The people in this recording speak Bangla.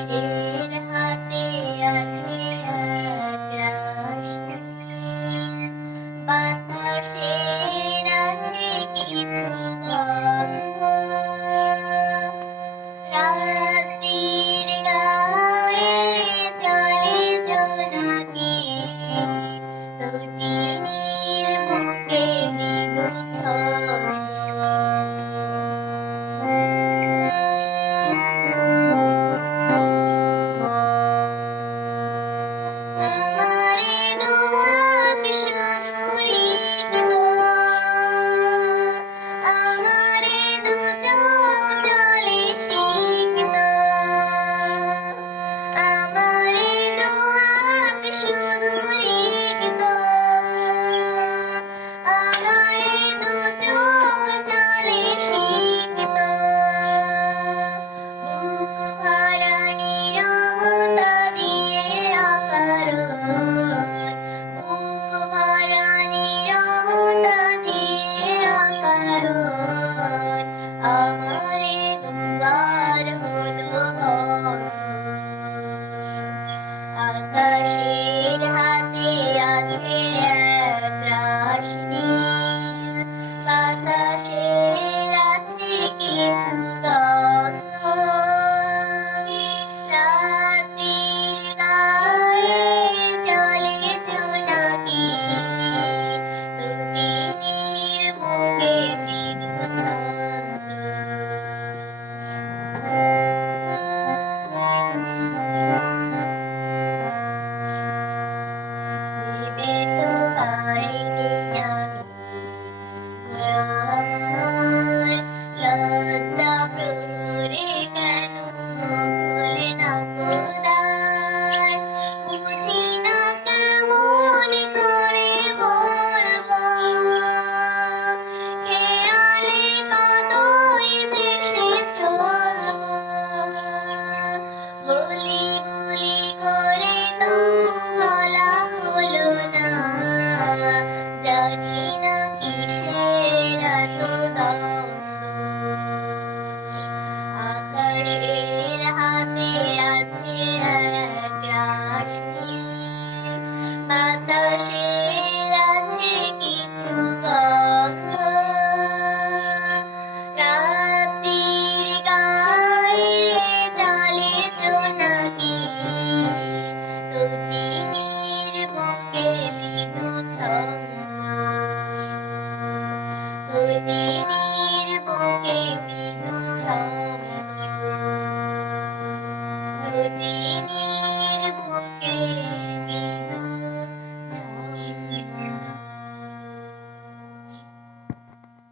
আকাশের হাতে আছে একরাশ নীল, বাতাসের আছে কিছু গন্ধ, রাত্রির গায়ে চলে জোনাকি, দুটি নীল বুকে মৃদু ছন্দ। আমারে দোয়াক শুধু রিক্ত, আমারে দু চোখ জলে সিক্ত, আমারে দোয়াক শুধু রিক্ত, আমারে দু চোখ জলে সিক্ত, বুক ভরা নীরবতা দিয়ে অকারণ, বুক ভরা নীরবতা দিয়ে অকারণ, আমারে দুয়ার হলো বন্ধ। আকাশের হাতে আছে একরাশ নীল, বাতাসের আছে কিছু গন্ধ, রাত্রির গায়ে চলে জোনাকি, দুটি নীল বুকে মৃদু ছন্দ। ভেবে তো পাইনি আমি আমার লজ্জা প্রহরে কেন খোলে না দ্বার, বুঝি না কেমন করে বলবো, খেয়ালে কতই ভেসে চলবো, বলি বলি করে তবু বলা হলো না, জানি না কিসের এত দ্বন্দ্ব। আকাশের হাতে আছে একরাশ নীল, বাতাসের আছে কিছু গন্ধ, রাত্রির গায়ে জ্বলে জোনাকি, দুটি নীল বুকে মৃদু ছন্দ, দুটি নীল বুকে মৃদু ছন্দ, দুটি নীল